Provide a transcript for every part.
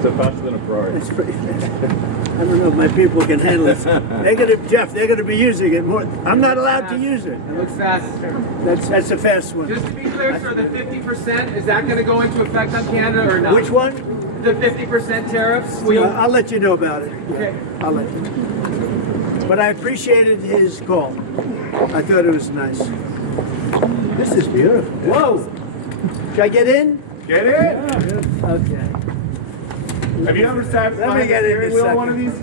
Is it faster than a Ferrari? It's pretty fast. I don't know if my people can handle it. Jeff, they're gonna be using it more. I'm not allowed to use it. It looks fast. That's a fast one. Just to be clear, sir, the 50%, is that going to go into effect on Canada or not? Which one? The 50% tariffs? I'll let you know about it. Okay. I'll let you know. But I appreciated his call. I thought it was nice. This is beautiful. Whoa! Should I get in? Get in! Yeah. Okay. Have you ever sat behind the steering wheel on one of these?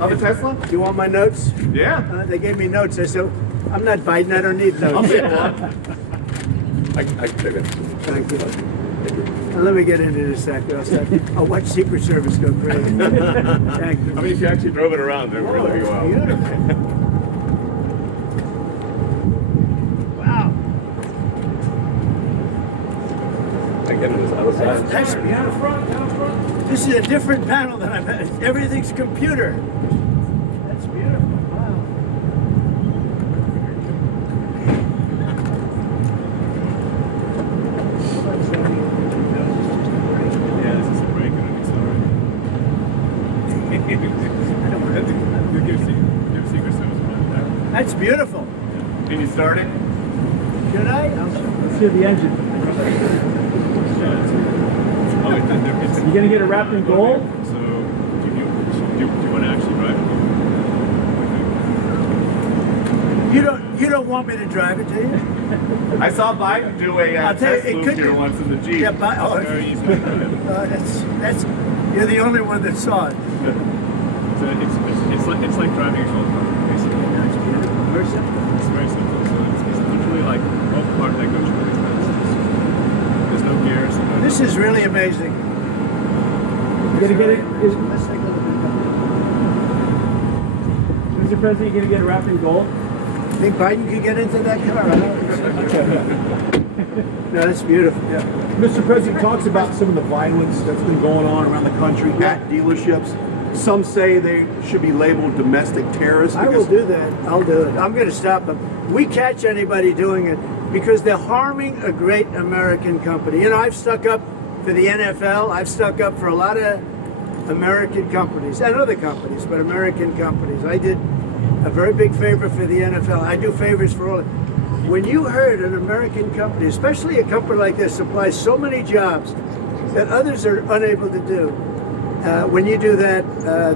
Of a Tesla? Do you want my notes? Yeah. They gave me notes. I said, I'm not Biden. I don't need notes. I can take it. Thank you. Let me get into this sector. I'll watch Secret Service go crazy. Thank you. I mean, if you actually drove it around, it would really go out. Beautiful. Wow. I get it. That's beautiful. This is a different panel than I've had. Everything's computer. That's beautiful. Wow. Yeah, this is a brake and an accelerator. Give Secret Service one. That's beautiful. Can you start it? Should I? Let's hear the engine. Oh, You gonna get it wrapped in gold? So, do you want to actually drive it? You don't want me to drive it, do you? I saw Biden do a I'll tell you, test it loop could here be- once in the Jeep. Yeah, Very easy to drive. that's you're the only one that saw it. So it's like driving a gold car, basically. Very simple. It's very simple. So it's literally like a car that goes really fast. There's no gears. This is really amazing. You gonna get it? Let's take a look Mr. President, you gonna get it wrapped in gold? at that. Think Biden could get into that car? I don't think so. No, that's beautiful. Yeah. Mr. President talks about some of the violence that's been going on around the country at dealerships. Some say they should be labeled domestic terrorists. I will do that. I'll do it. I'm going to stop them. We catch anybody doing it because they're harming a great American company. You know, I've stuck up for the NFL. I've stuck up for a lot of American companies and other companies, but American companies. I did a very big favor for the NFL. I do favors for all. When you heard an American company, especially a company like this, supplies so many jobs that others are unable to do, when you do that,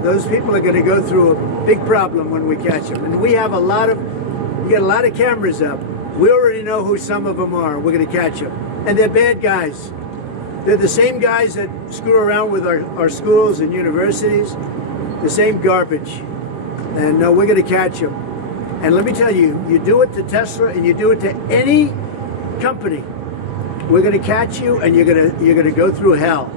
those people are going to go through a big problem when we catch them. And we get a lot of cameras up. We already know who some of them are. We're going to catch them. And they're bad guys. They're the same guys that screw around with our schools and universities, the same garbage. And we're going to catch them. And let me tell you, you do it to Tesla and you do it to any company, we're going to catch you and you're going to go through hell.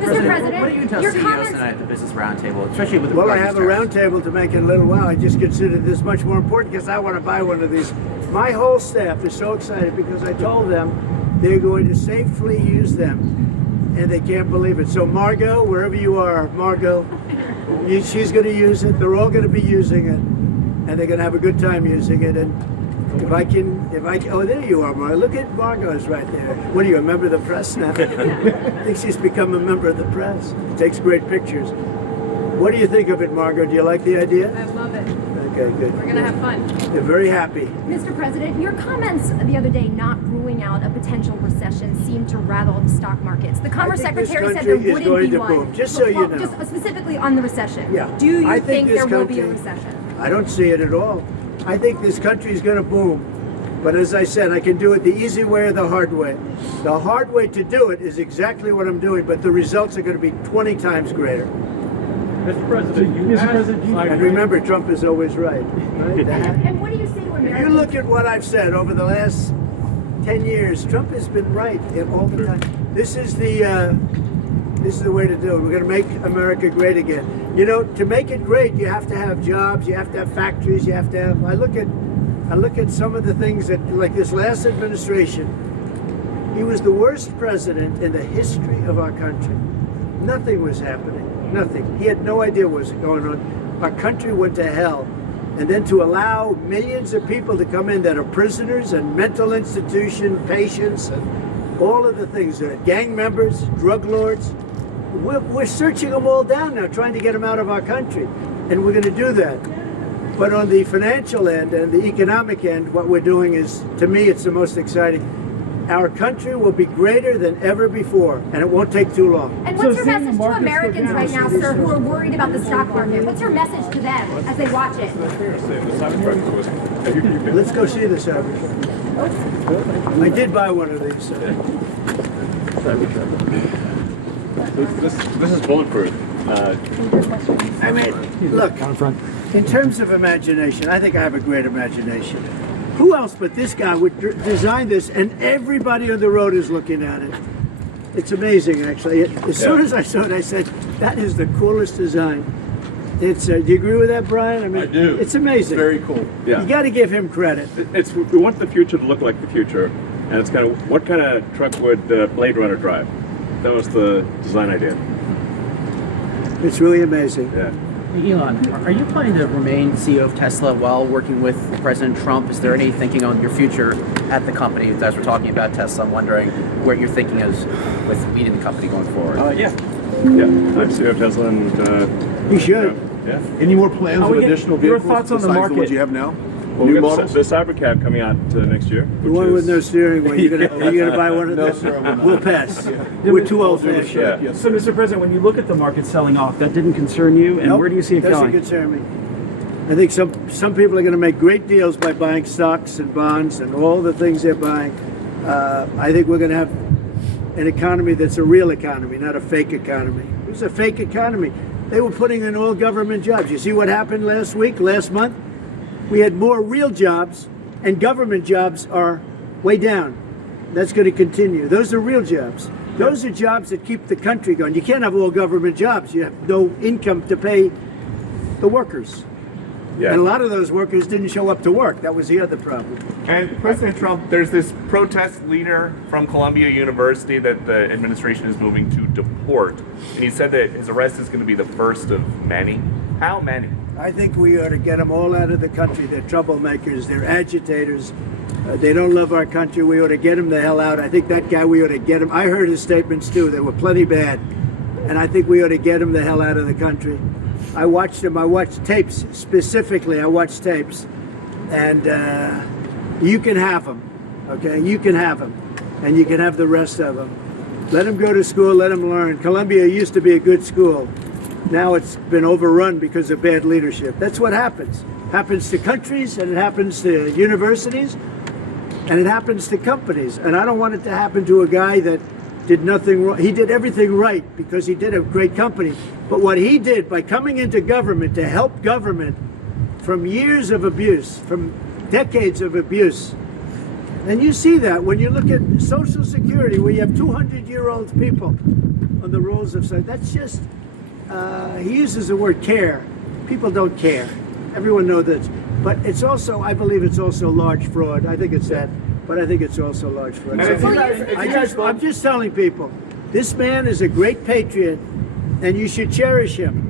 Mr. President, what do you tell your CEOs comments tonight at the Business Roundtable, especially with the Well, I regard have to a tariffs? roundtable to make in a little while. I just consider this much more important because I want to buy one of these. My whole staff is so excited because I told them they're going to safely use them, and they can't believe it. So Margot, wherever you are, Margot, she's going to use it. They're all going to be using it, and they're going to have a good time using it. And oh, there you are, Margot. Look at Margot's right there. What are you, a member of the press now? I think she's become a member of the press. Takes great pictures. What do you think of it, Margot? Do you like the idea? I love it. Okay, good. We're going to have fun. They're very happy. Mr. President, your comments the other day not ruling out a potential recession seemed to rattle the stock markets. The Commerce I think this Secretary said there country is wouldn't going be to one. boom, just so you know. Just specifically on the recession. Yeah. Do you I think this there will be a country- recession? I don't see it at all. I think this country is going to boom. But as I said, I can do it the easy way or the hard way. The hard way to do it is exactly what I'm doing, but the results are going to be 20 times greater. Mr. President, And remember, Trump is always right. And what do you say to If Americans? you look at what I've said over the last 10 years, Trump has been right all the time. This is the way to do it. We're going to make America great again. You know, to make it great, you have to have jobs, you have to have factories, you have to have. I look at some of the things that, like this last administration, he was the worst president in the history of our country. Nothing was happening. Nothing. He had no idea what was going on. Our country went to hell. And then to allow millions of people to come in that are prisoners and mental institution patients and all of the things, gang members, drug lords, we're searching them all down now, trying to get them out of our country, and we're going to do that. But on the financial end and the economic end, what we're doing is, to me, it's the most exciting. Our country will be greater than ever before, and it won't take too long. And what's your message to Americans right now, sir, who are worried about the stock market? What's your message to them as they watch it? Let's go see the Cybertruck. I did buy one of these. This is bulletproof. I mean, look, in terms of imagination, I think I have a great imagination. Who else but this guy would design this, and everybody on the road is looking at it? It's amazing, actually. As soon as I saw it, I said, that is the coolest design. It's. Do you agree with that, Brian? I mean, I do. It's amazing. Very cool. Yeah. You got to give him credit. We want the future to look like the future, and it's kind of, what kind of truck would Blade Runner drive? That was the design idea. It's really amazing. Yeah. Elon, are you planning to remain CEO of Tesla while working with President Trump? Is there any thinking on your future at the company? As we're talking about Tesla, I'm wondering where your thinking is with leading the company going forward. Yeah. I'm CEO of Tesla, and You should. yeah. Any more plans of we get additional your vehicles thoughts on the besides the ones market? you have now? Well, New we got models? the Cybercab coming out next year. The one with no steering wheel. Are you gonna buy one of No, those? sir, I will not. We'll pass. We're too old fashioned. Yeah. Yes, So, Mr. President, when you look at the market selling off, that didn't concern you, and Nope, where do you see it doesn't going? concern me. I think some people are going to make great deals by buying stocks and bonds and all the things they're buying. I think we're going to have an economy that's a real economy, not a fake economy. It was a fake economy. They were putting in all government jobs. You see what happened last month? We had more real jobs, and government jobs are way down. That's going to continue. Those are real jobs. Those are jobs that keep the country going. You can't have all government jobs. You have no income to pay the workers. Yeah. And a lot of those workers didn't show up to work. That was the other problem. And President Trump, there's this protest leader from Columbia University that the administration is moving to deport. And he said that his arrest is going to be the first of many. How many? I think we ought to get them all out of the country. They're troublemakers. They're agitators. They don't love our country. We ought to get them the hell out. I think that guy, we ought to get him. I heard his statements too. They were plenty bad. And I think we ought to get him the hell out of the country. I watched him. I watched tapes. Specifically, I watched tapes. And you can have them. Okay? You can have them. And you can have the rest of them. Let them go to school. Let them learn. Columbia used to be a good school. Now it's been overrun because of bad leadership. That's what happens. Happens to countries, and it happens to universities, and it happens to companies. And I don't want it to happen to a guy that did nothing wrong. He did everything right because he did a great company. But what he did by coming into government to help government from years of abuse, from decades of abuse, and you see that when you look at Social Security, where you have 200-year-old people on the rolls of society. That's just, he uses the word care. People don't care. Everyone knows that. But it's also, I believe it's also large fraud. I think it's that. But I think it's also large fraud. I'm just telling people, this man is a great patriot, and you should cherish him.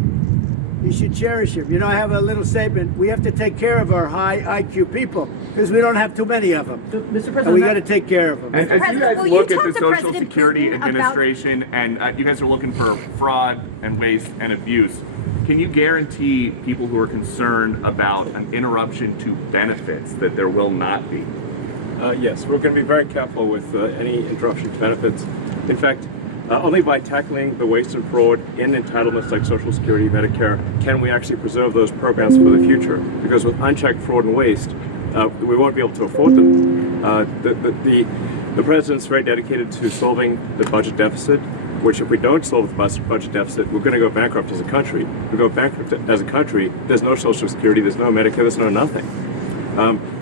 You should cherish him. You know, I have a little statement. We have to take care of our high IQ people because we don't have too many of them. Mr. President, And we got to take care of them. And as you President, guys will you look at talk the to Social President Security Putin about- Administration and you guys are looking for fraud and waste and abuse, can you guarantee people who are concerned about an interruption to benefits that there will not be? Yes, we're going to be very careful with any interruption to benefits. In fact, only by tackling the waste and fraud in entitlements like Social Security, Medicare, can we actually preserve those programs for the future. Because with unchecked fraud and waste, we won't be able to afford them. The president's very dedicated to solving the budget deficit, which if we don't solve the budget deficit, we're going to go bankrupt as a country. If we go bankrupt as a country, there's no Social Security, there's no Medicare, there's no nothing.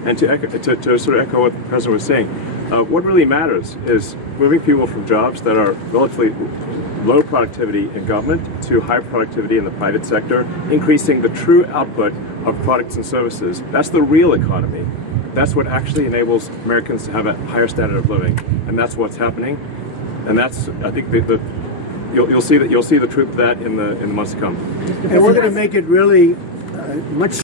And to sort of echo what the president was saying, what really matters is moving people from jobs that are relatively low productivity in government to high productivity in the private sector, increasing the true output of products and services. That's the real economy. That's what actually enables Americans to have a higher standard of living, and that's what's happening. And that's, I think, you'll see the truth of that in the months to come. And we're going to make it really much